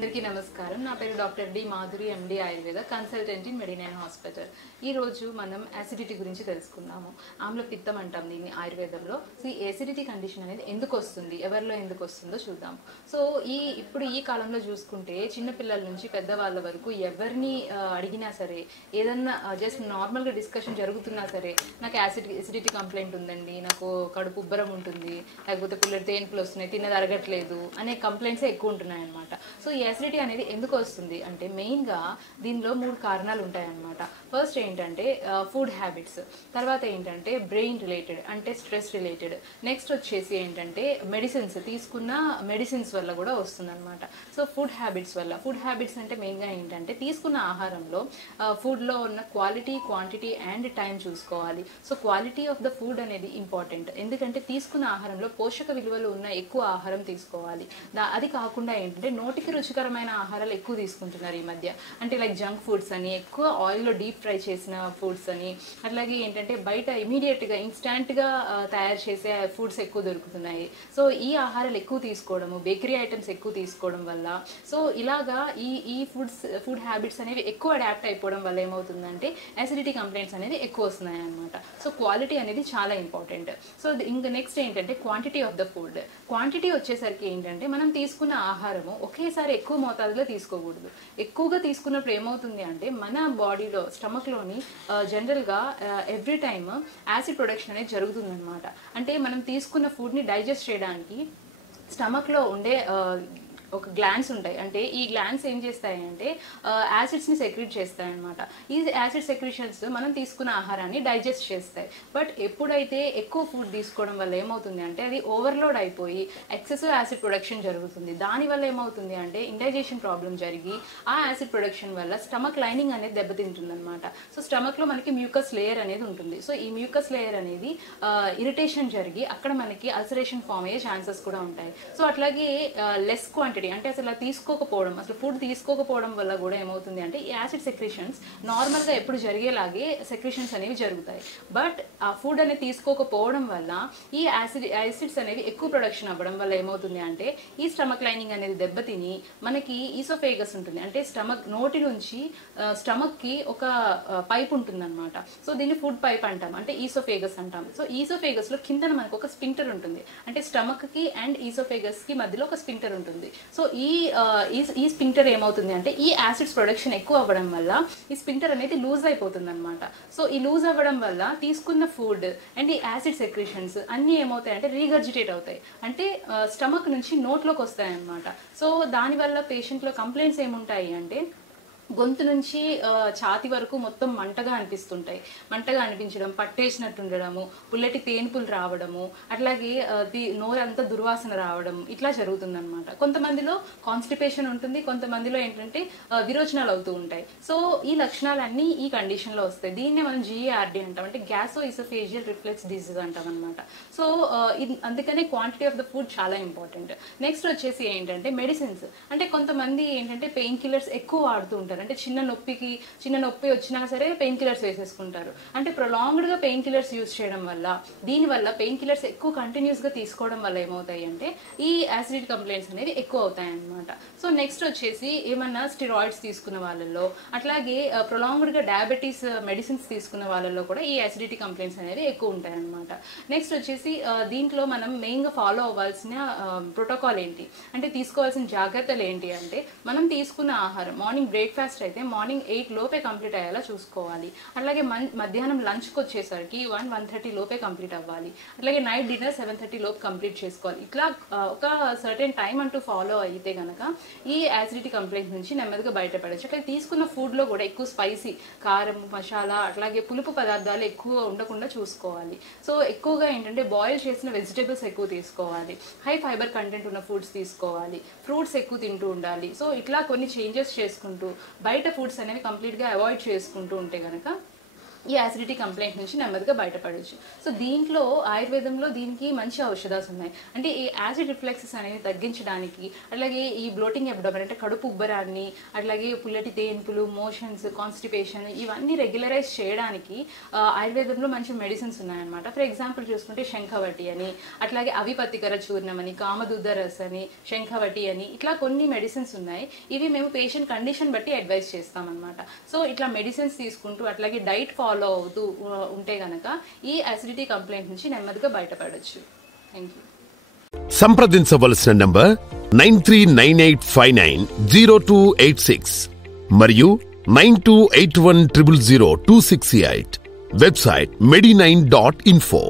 అందరికీ నమస్కారం. నా పేరు doctor D Madhuri, MD Ayurveda, consultant in Medinine hospital. ఈ రోజు మనం యాసిడిటీ గురించి తెలుసుకుందాము. ఆమ్ల పిత్తం అంటాం దీన్ని ఆయుర్వేదంలో. సో ఈ యాసిడిటీ కండిషన్ అనేది ఎందుకు వస్తుంది, ఎవరిలో ఎందుకు వస్తుందో చూద్దాం. సో ఇప్పుడు ఈ కాలంలో చూసుకుంటే చిన్నపిల్లల నుంచి పెద్దవాళ్ళ వరకు ఎవరిని అడిగినా సరే, ఏదన్నా జస్ట్ నార్మల్గా డిస్కషన్ జరుగుతున్నా సరే, నాకు యాసిడిటీ కంప్లైంట్ ఉందండి, నాకు కడుపు ఉబ్బరం ఉంటుంది, లేకపోతే పిల్లలు తేన్పులు వస్తున్నాయి, తిన్నది అరగట్లేదు అనే కంప్లైంట్సే ఎక్కువ ఉంటున్నాయి అనమాట. సో ఈ యాసిడిటీ అనేది ఎందుకు వస్తుంది అంటే మెయిన్గా దీనిలో 3 కారణాలు ఉంటాయన్నమాట. ఫస్ట్ ఏంటంటే ఫుడ్ హ్యాబిట్స్, తర్వాత ఏంటంటే బ్రెయిన్ రిలేటెడ్ అంటే స్ట్రెస్ రిలేటెడ్, నెక్స్ట్ వచ్చేసి ఏంటంటే తీసుకున్న మెడిసిన్స్ వల్ల కూడా వస్తుందన్నమాట. సో ఫుడ్ హ్యాబిట్స్ వల్ల, ఫుడ్ హ్యాబిట్స్ అంటే మెయిన్గా ఏంటంటే తీసుకున్న ఆహారంలో ఫుడ్లో ఉన్న క్వాలిటీ, క్వాంటిటీ అండ్ టైం చూసుకోవాలి. So quality of the food అనేది ఇంపార్టెంట్, ఎందుకంటే తీసుకున్న ఆహారంలో పోషక విలువలు ఉన్న ఎక్కువ ఆహారం తీసుకోవాలి. అది కాకుండా ఏంటంటే నోటికి రుచికరమైన ఆహారాలు ఎక్కువ తీసుకుంటున్నారు ఈ మధ్య. అంటే లైక్ జంక్ ఫుడ్స్ అని, ఎక్కువ ఆయిల్లో డీప్ ఫ్రై చేసిన ఫుడ్స్ అని, అట్లాగే ఏంటంటే బయట ఇమీడియట్గా ఇన్స్టాంట్గా తయారు చేసే ఫుడ్స్ ఎక్కువ దొరుకుతున్నాయి. సో ఈ ఆహారాలు ఎక్కువ తీసుకోవడము, బేకరీ ఐటమ్స్ ఎక్కువ తీసుకోవడం వల్ల, సో ఇలాగా ఈ ఫుడ్ హ్యాబిట్స్ అనేవి ఎక్కువ అడాప్ట్ అయిపోవడం వల్ల ఏమవుతుందంటే యాసిడిటీ కంప్లైంట్స్ అనేది ఎక్కువ వస్తున్నాయి అనమాట. సో క్వాలిటీ అనేది చాలా ఇంపార్టెంట్. సో ఇంకా నెక్స్ట్ ఏంటంటే quantity of the food. Quantity వచ్చేసరికి ఏంటంటే మనం తీసుకున్న ఆహారము ఒకేసారి ఎక్కువ మోతాదులో తీసుకోకూడదు. ఎక్కువగా తీసుకున్నప్పుడు ఏమవుతుంది అంటే మన బాడీలో, స్టమక్లోని జనరల్గా ఎవ్రీ టైమ్ యాసిడ్ ప్రొడక్షన్ అనేది జరుగుతుందన్నమాట. అంటే మనం తీసుకున్న ఫుడ్ని డైజెస్ట్ చేయడానికి స్టమక్లో ఉండే ఒక గ్లాండ్స్ ఉంటాయి. అంటే ఈ గ్లాండ్స్ ఏం చేస్తాయంటే యాసిడ్స్ని సెక్రీట్ చేస్తాయన్నమాట. ఈ యాసిడ్ సెక్రీషన్స్ మనం తీసుకున్న ఆహారాన్ని డైజెస్ట్ చేస్తాయి. బట్ ఎప్పుడైతే ఎక్కువ ఫుడ్ తీసుకోవడం వల్ల ఏమవుతుంది అంటే అది ఓవర్లోడ్ అయిపోయి ఎక్సెసివ్ యాసిడ్ ప్రొడక్షన్ జరుగుతుంది. దానివల్ల ఏమవుతుంది అంటే ఇండైజెషన్ ప్రాబ్లం జరిగి ఆ యాసిడ్ ప్రొడక్షన్ వల్ల స్టమక్ లైనింగ్ అనేది దెబ్బతింటుంది అనమాట. సో స్టమక్లో మనకి మ్యూకస్ లేయర్ అనేది ఉంటుంది. సో ఈ మ్యూకస్ లేయర్ అనేది ఇరిటేషన్ జరిగి అక్కడ మనకి అల్సరేషన్ ఫామ్ అయ్యే ఛాన్సెస్ కూడా ఉంటాయి. సో అట్లాగే లెస్ క్వాంటిటీ అంటే అసలు తీసుకోకపోవడం, అసలు ఫుడ్ తీసుకోకపోవడం వల్ల కూడా ఏమవుతుంది అంటే ఈ యాసిడ్ సెక్రీషన్స్ నార్మల్గా ఎప్పుడు జరిగేలాగే సెక్రీషన్స్ అనేవి జరుగుతాయి. బట్ ఆ ఫుడ్ అనేది తీసుకోకపోవడం వల్ల ఈ యాసిడ్స్ అనేవి ఎక్కువ ప్రొడక్షన్ అవ్వడం వల్ల ఏమవుతుంది అంటే ఈ స్టమక్ లైనింగ్ అనేది దెబ్బతిని మనకి ఈసోఫేగస్ ఉంటుంది. అంటే నోటి నుంచి స్టమక్కి ఒక పైప్ ఉంటుంది అనమాట. సో దీన్ని ఫుడ్ పైప్ అంటాం, అంటే ఈసోఫేగస్ అంటాం. సో ఈసోఫేగస్లో కింద మనకు ఒక స్పింక్టర్ ఉంటుంది. అంటే స్టమక్కి అండ్ ఈసోఫేగస్కి మధ్యలో ఒక స్పింక్టర్ ఉంటుంది. సో ఈ స్పింక్టర్ ఏమవుతుంది అంటే ఈ యాసిడ్స్ ప్రొడక్షన్ ఎక్కువ అవ్వడం వల్ల ఈ స్పింక్టర్ అనేది లూజ్ అయిపోతుంది అనమాట. సో ఈ లూజ్ అవ్వడం వల్ల తీసుకున్న ఫుడ్ అండ్ ఈ యాసిడ్ సెక్రీషన్స్ అన్నీ ఏమవుతాయంటే రీగర్జిటేట్ అవుతాయి. అంటే స్టమక్ నుంచి నోట్లోకి వస్తాయి అనమాట. సో దానివల్ల పేషెంట్లో కంప్లైంట్స్ ఏముంటాయి అంటే గొంతు నుంచి ఛాతి వరకు మొత్తం మంటగా అనిపిస్తుంటాయి. మంటగా అనిపించడం, పట్టేసినట్టు ఉండడము, పుల్లటి తేన్పులు రావడము, అట్లాగే నోరంతా దుర్వాసన రావడం, ఇట్లా జరుగుతుందన్నమాట. కొంతమందిలో కాన్స్టిపేషన్ ఉంటుంది, కొంతమందిలో ఏంటంటే విరోచనాలు అవుతూ ఉంటాయి. సో ఈ లక్షణాలన్నీ ఈ కండిషన్లో వస్తాయి. దీన్నే మనం GERD అంటాం, అంటే గ్యాసో ఈసోఫేజియల్ రిఫ్లెక్స్ డిసీజ్ అంటాం అనమాట. సో అందుకనే క్వాంటిటీ ఆఫ్ ద ఫుడ్ చాలా ఇంపార్టెంట్. నెక్స్ట్ వచ్చేసి ఏంటంటే మెడిసిన్స్. అంటే కొంతమంది ఏంటంటే పెయిన్ కిల్లర్స్ ఎక్కువ వాడుతూ ఉంటారు. అంటే చిన్న నొప్పి వచ్చినా సరే పెయిన్ కిల్లర్స్ వేసేసుకుంటారు. అంటే ప్రొలాంగ్డ్గా పెయిన్ కిల్లర్స్ యూజ్ చేయడం వల్ల, దీనివల్ల పెయిన్ కిల్లర్స్ ఎక్కువ కంటిన్యూస్గా తీసుకోవడం వల్ల ఏమవుతాయి అంటే ఈ యాసిడిటీ కంప్లైంట్స్ అనేవి ఎక్కువ అవుతాయి అన్నమాట. సో నెక్స్ట్ వచ్చేసి ఏమన్నా స్టిరాయిడ్స్ తీసుకున్న వాళ్ళల్లో, అట్లాగే ప్రొలాంగ్డ్గా డయాబెటీస్ మెడిసిన్స్ తీసుకున్న వాళ్ళల్లో కూడా ఈ యాసిడిటీ కంప్లైంట్స్ అనేవి ఎక్కువ ఉంటాయి అన్నమాట. నెక్స్ట్ వచ్చేసి దీంట్లో మనం మెయిన్గా ఫాలో అవ్వాల్సిన ప్రోటోకాల్ ఏంటి అంటే తీసుకోవాల్సిన జాగ్రత్తలు ఏంటి అంటే మనం తీసుకున్న ఆహారం మార్నింగ్ బ్రేక్ఫాస్ట్ అయితే మార్నింగ్ 8 లోపే కంప్లీట్ అయ్యేలా చూసుకోవాలి. అట్లాగే మధ్యాహ్నం లంచ్కి వచ్చేసరికి 1-1:30 లోపే కంప్లీట్ అవ్వాలి. అట్లాగే నైట్ డిన్నర్ 7:30 లోపు కంప్లీట్ చేసుకోవాలి. ఇట్లా ఒక సర్టెన్ టైం అంటూ ఫాలో అయితే కనుక ఈ యాసిడిటీ కంప్లైంట్ నుంచి నెమ్మదిగా బయటపడచ్చు. అట్లా తీసుకున్న ఫుడ్లో కూడా ఎక్కువ స్పైసీ, కారం, మసాలా, అట్లాగే పులుపు పదార్థాలు ఎక్కువ ఉండకుండా చూసుకోవాలి. సో ఎక్కువగా ఏంటంటే బాయిల్ చేసిన వెజిటేబుల్స్ ఎక్కువ తీసుకోవాలి, హై ఫైబర్ కంటెంట్ ఉన్న ఫుడ్స్ తీసుకోవాలి, ఫ్రూట్స్ ఎక్కువ తింటూ ఉండాలి. సో ఇట్లా కొన్ని చేంజెస్ చేసుకుంటూ బయట ఫుడ్స్ అనేవి కంప్లీట్గా అవాయిడ్ చేసుకుంటూ ఉంటే కనుక ఈ యాసిడిటీ కంప్లైంట్ నుంచి నెమ్మదిగా బయటపడవచ్చు. సో దీంట్లో ఆయుర్వేదంలో దీనికి మంచి ఔషధాలు ఉన్నాయి. అంటే ఈ యాసిడ్ రిఫ్లెక్సెస్ అనేది తగ్గించడానికి, అట్లాగే ఈ బ్లోటింగ్ అబ్డామెన్ అంటే కడుపు ఉబ్బరాన్ని, అట్లాగే పుల్లటి తేన్పులు, మోషన్స్, కాన్స్టిపేషన్ ఇవన్నీ రెగ్యులరైజ్ చేయడానికి ఆయుర్వేదంలో మంచి మెడిసిన్స్ ఉన్నాయన్నమాట. ఫర్ ఎగ్జాంపుల్ చూసుకుంటే శంఖవటి అని, అట్లాగే అవిపత్తికర చూర్ణం అని, కామదుద్ధ రస్ అని, శంఖవటి అని, ఇట్లా కొన్ని మెడిసిన్స్ ఉన్నాయి. ఇవి మేము పేషెంట్ కండిషన్ బట్టి అడ్వైజ్ చేస్తామన్నమాట. సో ఇట్లా మెడిసిన్స్ తీసుకుంటూ అట్లాగే డైట్ ఫాలో అవుతూ ఉంటే గనక ఈ అసిడిటీ కంప్లైంట్ నుంచి నెమ్మదిగా బయటపడొచ్చు. Thank you. సంప్రదించవలసిన నంబర్ 9398590286 మరియు 9281000268. Website medinine.info.